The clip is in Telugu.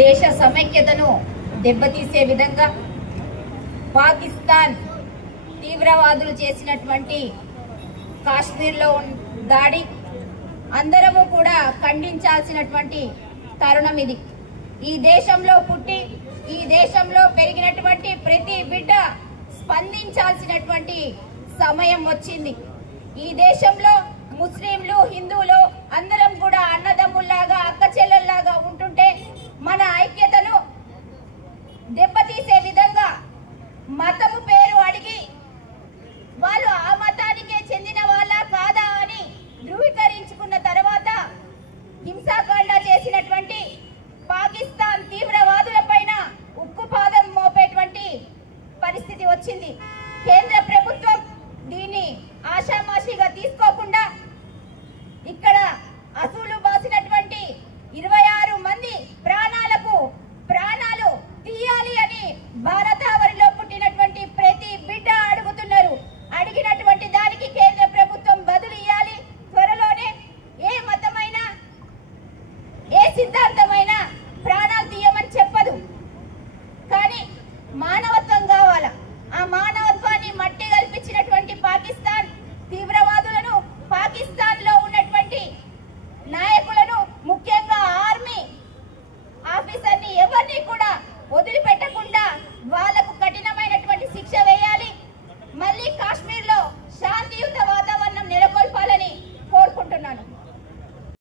దేశ సమైక్యతను దెబ్బతీసే విధంగా పాకిస్తాన్ తీవ్రవాదులు చేసినటువంటి కాశ్మీర్లో దాడి అందరము కూడా ఖండించాల్సినటువంటి తరుణం ఇది. ఈ దేశంలో పుట్టి ఈ దేశంలో పెరిగినటువంటి ప్రతి బిడ్డ స్పందించాల్సినటువంటి సమయం వచ్చింది. ఈ దేశంలో ముస్లింలు హిందువులు అందరం కూడా అన్నదమ్ముల్లాగా అక్క చెల్లెల్లాగా ఉంటుంటే మన ఐక్యతను దెబ్బతీసే విధంగా మతము పేరు అడిగి వాళ్ళు ఆ మతానికే చెందిన వాళ్ళ కాదా అని ధృవీకరించుకున్న తర్వాత హింసాకాండ చేసినటువంటి పాకిస్తాన్ తీవ్రవాదుల పైన ఉక్కుపాదం మోపేటువంటి పరిస్థితి వచ్చింది. కేంద్ర ప్రభుత్వం దీన్ని ఆషామాషిగా తీసుకోకుండా ఇక్కడ అసూలు బాసినటువంటి 26 మంది ప్రాణాలు తీయాలి అని భారతావరిలో పుట్టినటువంటి ప్రతి బిడ్డ అడుగుతున్నారు. అడిగినటువంటి దానికి కేంద్ర ప్రభుత్వం బదులు ఇవ్వాలి. త్వరలోనే ఏ మతమైనా ఏ సిద్ధాంతమైనా ప్రాణాలు తీయమని చెప్పదు, కానీ మానవత్వం కావాలా. ఆ మానవత్వాన్ని మట్టి కల్పించినటువంటి పాకిస్తాన్ తీవ్రవాదులను, పాకిస్తాన్ లో ఉన్నటువంటి నాయకులను, ముఖ్యంగా ఆర్మీ ఆఫీసర్ని ఎవరిని కూడా వదిలిపెట్టి